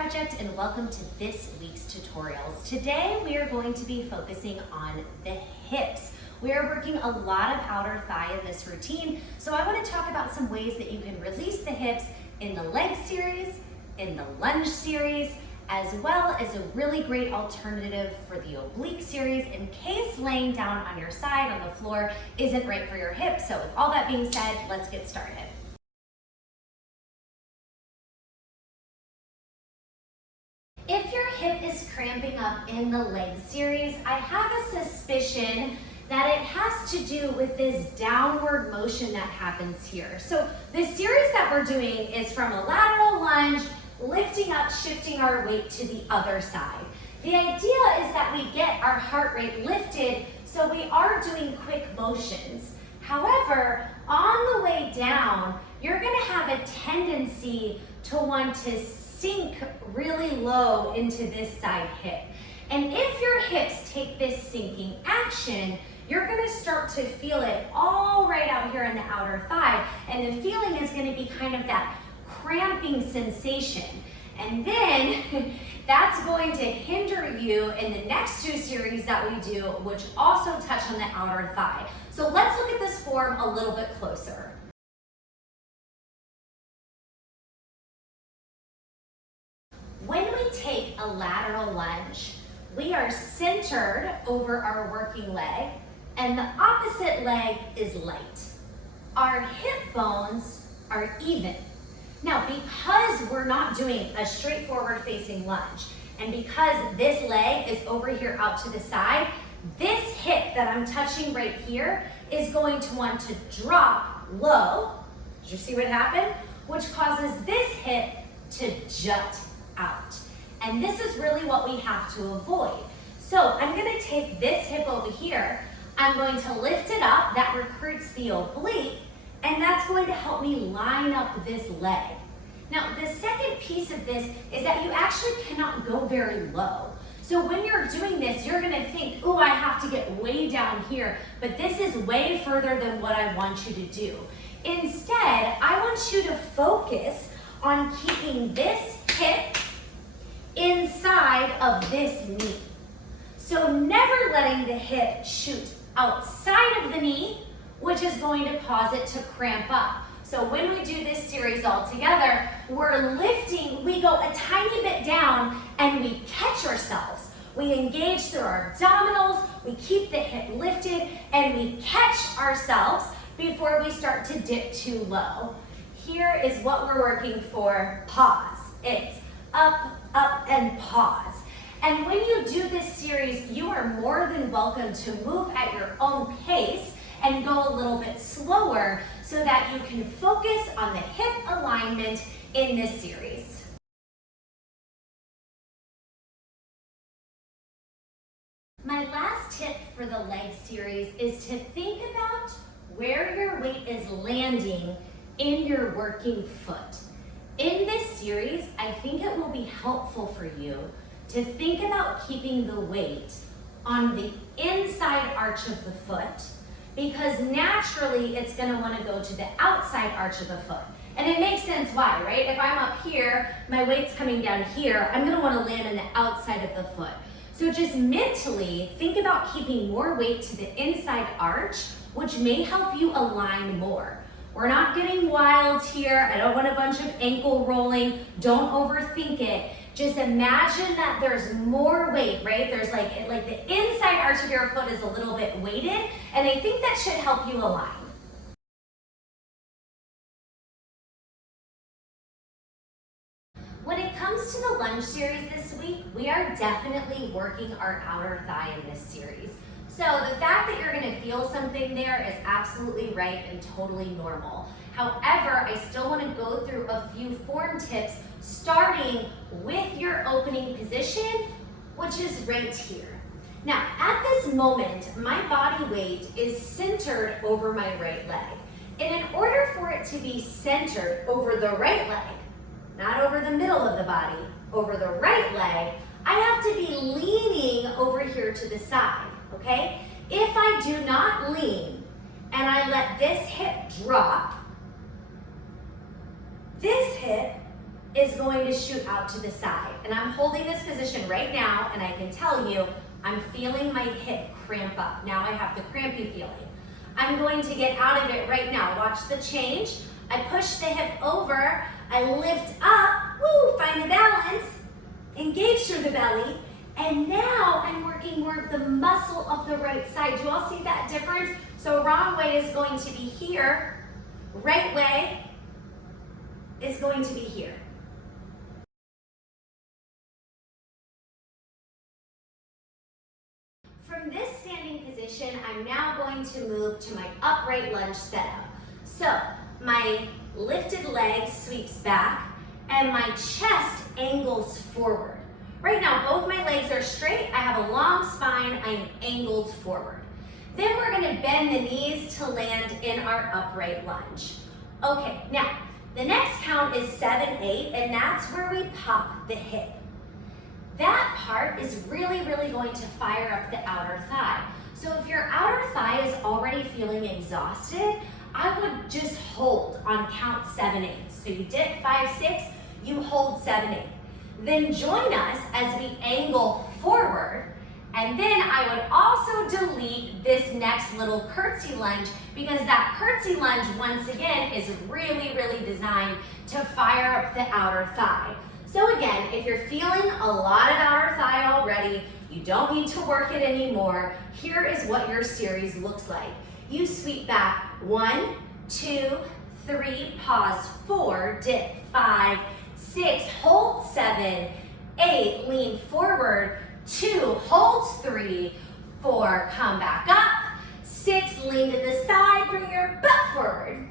Project and welcome to this week's tutorials. Today we are going to be focusing on the hips. We are working a lot of outer thigh in this routine, so I want to talk about some ways that you can release the hips in the leg series, in the lunge series, as well as a really great alternative for the oblique series in case laying down on your side on the floor isn't right for your hips. So with all that being said, let's get started. If your hip is cramping up in the leg series, I have a suspicion that it has to do with this downward motion that happens here. So the series that we're doing is from a lateral lunge, lifting up, shifting our weight to the other side. The idea is that we get our heart rate lifted, so we are doing quick motions. However, on the way down, you're gonna have a tendency to want to sink really low into this side hip. And if your hips take this sinking action, you're gonna start to feel it all right out here in the outer thigh. And the feeling is gonna be kind of that cramping sensation. And then that's going to hinder you in the next two series that we do, which also touch on the outer thigh. So let's look at this form a little bit closer. When we take a lateral lunge, we are centered over our working leg and the opposite leg is light. Our hip bones are even. Now, because we're not doing a straightforward facing lunge and because this leg is over here out to the side, this hip that I'm touching right here is going to want to drop low. Did you see what happened? Which causes this hip to jut out. And this is really what we have to avoid. So I'm gonna take this hip over here, I'm going to lift it up, that recruits the oblique, and that's going to help me line up this leg. Now, the second piece of this is that you actually cannot go very low. So when you're doing this, you're gonna think, oh, I have to get way down here, but this is way further than what I want you to do. Instead, I want you to focus on keeping this hip inside of this knee. So never letting the hip shoot outside of the knee, which is going to cause it to cramp up. So when we do this series all together, we're lifting, we go a tiny bit down and we catch ourselves. We engage through our abdominals, we keep the hip lifted, and we catch ourselves before we start to dip too low. Here is what we're working for, pause. It's up, up, and pause. And when you do this series, you are more than welcome to move at your own pace and go a little bit slower so that you can focus on the hip alignment in this series. My last tip for the leg series is to think about where your weight is landing in your working foot. In this series, I think it will be helpful for you to think about keeping the weight on the inside arch of the foot, because naturally it's gonna wanna go to the outside arch of the foot. And it makes sense why, right? If I'm up here, my weight's coming down here, I'm gonna wanna land on the outside of the foot. So just mentally think about keeping more weight to the inside arch, which may help you align more. We're not getting wild here. I don't want a bunch of ankle rolling. Don't overthink it. Just imagine that there's more weight, right? There's like the inside arch of your foot is a little bit weighted, and I think that should help you align. When it comes to the lunge series this week, we are definitely working our outer thigh in this series. So the fact that you're gonna feel something there is absolutely right and totally normal. However, I still wanna go through a few form tips starting with your opening position, which is right here. Now, at this moment, my body weight is centered over my right leg. And in order for it to be centered over the right leg, not over the middle of the body, over the right leg, I have to be leaning over here to the side. Okay? If I do not lean and I let this hip drop, this hip is going to shoot out to the side. And I'm holding this position right now, and I can tell you, I'm feeling my hip cramp up. Now I have the crampy feeling. I'm going to get out of it right now. Watch the change. I push the hip over, I lift up, woo, find the balance, engage through the belly, and now I'm working more of the muscle of the right side. Do you all see that difference? So wrong way is going to be here, right way is going to be here. From this standing position, I'm now going to move to my upright lunge setup. So my lifted leg sweeps back and my chest angles forward. Right now, both my legs are straight. I have a long spine. I am angled forward. Then we're going to bend the knees to land in our upright lunge. Okay, now the next count is 7, 8, and that's where we pop the hip. That part is really going to fire up the outer thigh. So if your outer thigh is already feeling exhausted, I would just hold on count 7, 8. So you did 5, 6, you hold 7, 8. Then join us as we angle forward, and then I would also delete this next little curtsy lunge, because that curtsy lunge, once again, is really designed to fire up the outer thigh. So again, if you're feeling a lot of outer thigh already, you don't need to work it anymore. Here is what your series looks like. You sweep back, 1, 2, 3, pause, 4, dip, 5, 6, hold 7, 8, lean forward, 2, hold 3, 4, come back up, 6, lean to the side, bring your butt forward.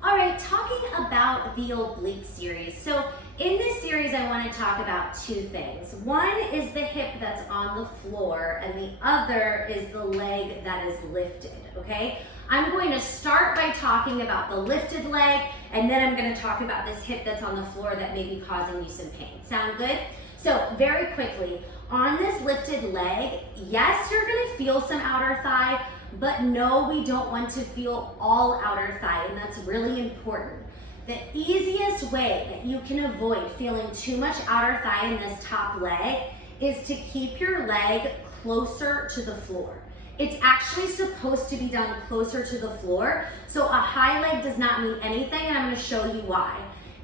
All right, talking about the oblique series. So in this series, I want to talk about 2 things. One is the hip that's on the floor, and the other is the leg that is lifted, okay? I'm going to start by talking about the lifted leg, and then I'm going to talk about this hip that's on the floor that may be causing you some pain. Sound good? So very quickly, on this lifted leg, yes, you're going to feel some outer thigh, but no, we don't want to feel all outer thigh, and that's really important. The easiest way that you can avoid feeling too much outer thigh in this top leg is to keep your leg closer to the floor. It's actually supposed to be done closer to the floor, so a high leg does not mean anything, and I'm going to show you why.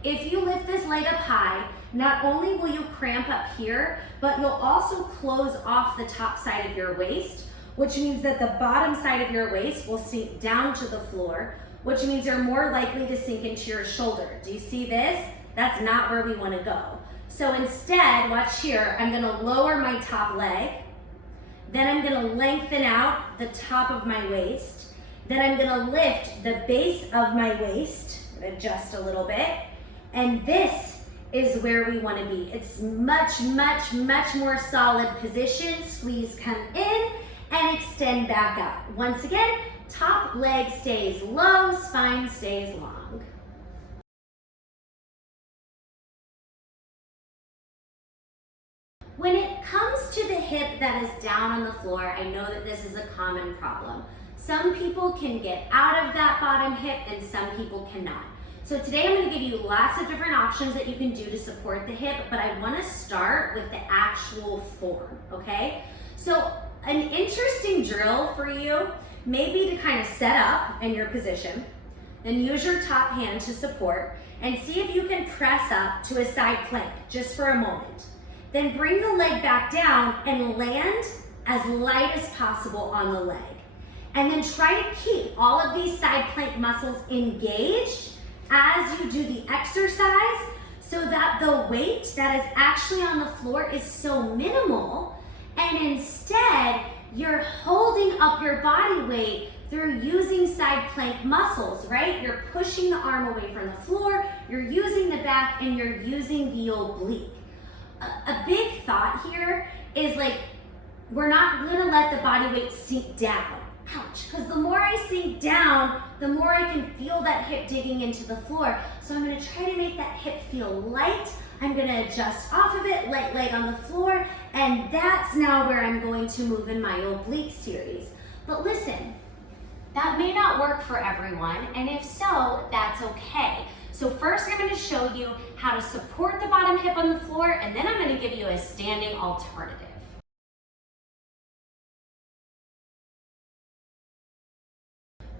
If you lift this leg up high, not only will you cramp up here, but you'll also close off the top side of your waist, which means that the bottom side of your waist will sink down to the floor, which means you're more likely to sink into your shoulder. Do you see this? That's not where we want to go. So instead, watch here, I'm going to lower my top leg, then I'm going to lengthen out the top of my waist, then I'm going to lift the base of my waist, adjust a little bit, and this is where we want to be. It's much more solid position. Squeeze, come in, and extend back up. Once again, top leg stays low, spine stays long. When it comes to the hip that is down on the floor, I know that this is a common problem. Some people can get out of that bottom hip and some people cannot. So today I'm going to give you lots of different options that you can do to support the hip, but I want to start with the actual form, okay? So an interesting drill for you may be to kind of set up in your position, then use your top hand to support, and see if you can press up to a side plank just for a moment. Then bring the leg back down and land as light as possible on the leg. And then try to keep all of these side plank muscles engaged as you do the exercise, so that the weight that is actually on the floor is so minimal, and instead you're holding up your body weight through using side plank muscles, right? You're pushing the arm away from the floor, you're using the back, and you're using the oblique. A big thought here is like, we're not gonna let the body weight sink down. Ouch, because the more I sink down, the more I can feel that hip digging into the floor. So I'm gonna try to make that hip feel light. I'm gonna adjust off of it, light leg on the floor, and that's now where I'm going to move in my oblique series. But listen, That may not work for everyone, and if so, that's okay. So first I'm going to show you how to support the bottom hip on the floor, and then I'm going to give you a standing alternative.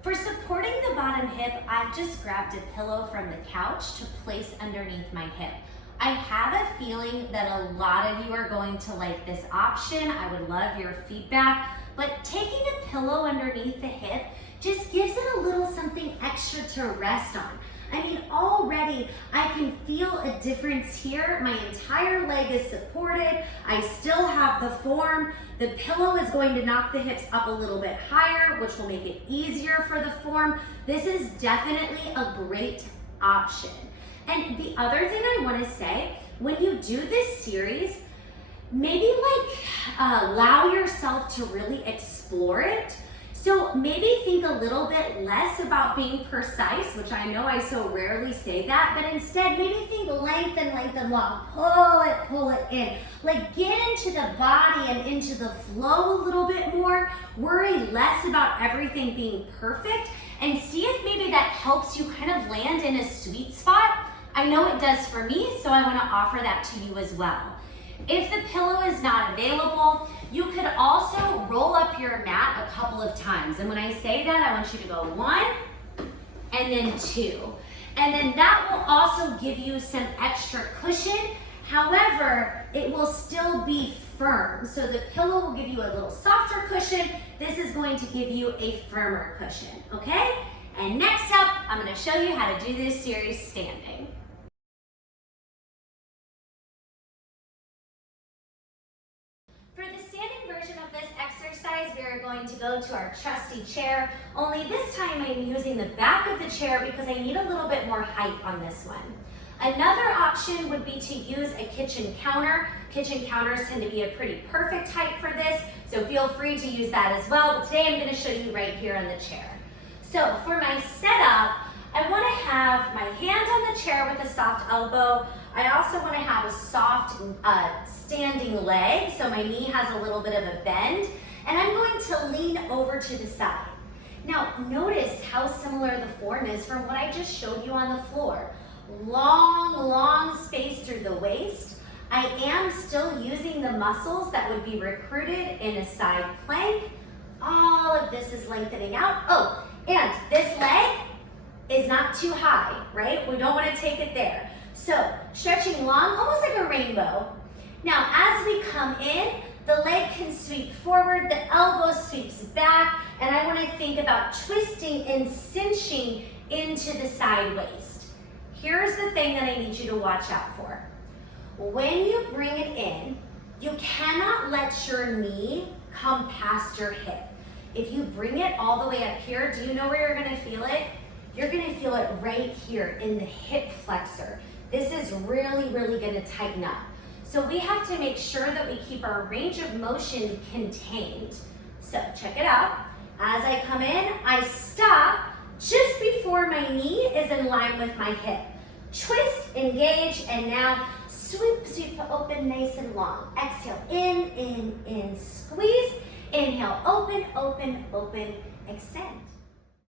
For supporting the bottom hip, I've just grabbed a pillow from the couch to place underneath my hip. I have a feeling that a lot of you are going to like this option. I would love your feedback, but taking a pillow underneath the hip just gives it a little something extra to rest on. I mean, already I can feel a difference here. My entire leg is supported. I still have the form. The pillow is going to knock the hips up a little bit higher, which will make it easier for the form. This is definitely a great option. And the other thing I want to say, when you do this series, maybe allow yourself to really explore it. So maybe think a little bit less about being precise, which I know I so rarely say that, but instead maybe think length and long. Pull it in. Like get into the body and into the flow a little bit more. Worry less about everything being perfect and see if maybe that helps you kind of land in a sweet spot. I know it does for me, so I want to offer that to you as well. If the pillow is not available, you could also roll up your mat a couple of times. And when I say that, I want you to go 1 and then 2. And then that will also give you some extra cushion. However, it will still be firm. So the pillow will give you a little softer cushion. This is going to give you a firmer cushion, okay? And next up, I'm going to show you how to do this series standing. For the standing version of this exercise, we are going to go to our trusty chair, only this time I'm using the back of the chair because I need a little bit more height on this one. Another option would be to use a kitchen counter. Kitchen counters tend to be a pretty perfect height for this, so feel free to use that as well, but today I'm going to show you right here on the chair. So for my setup, I want to have my hand on the chair with a soft elbow. I also want to have a soft standing leg, so my knee has a little bit of a bend, and I'm going to lean over to the side. Now, notice how similar the form is from what I just showed you on the floor. Long space through the waist. I am still using the muscles that would be recruited in a side plank. All of this is lengthening out. Oh, and this leg is not too high, right? We don't want to take it there. So stretching long, almost like a rainbow. Now, as we come in, the leg can sweep forward, the elbow sweeps back, and I want to think about twisting and cinching into the side waist. Here's the thing that I need you to watch out for. When you bring it in, you cannot let your knee come past your hip. If you bring it all the way up here, do you know where you're going to feel it? You're going to feel it right here in the hip flexor. This is really going to tighten up. So we have to make sure that we keep our range of motion contained. So check it out. As I come in, I stop just before my knee is in line with my hip. Twist, engage, and now sweep open nice and long. Exhale, in, squeeze. Inhale, open, extend.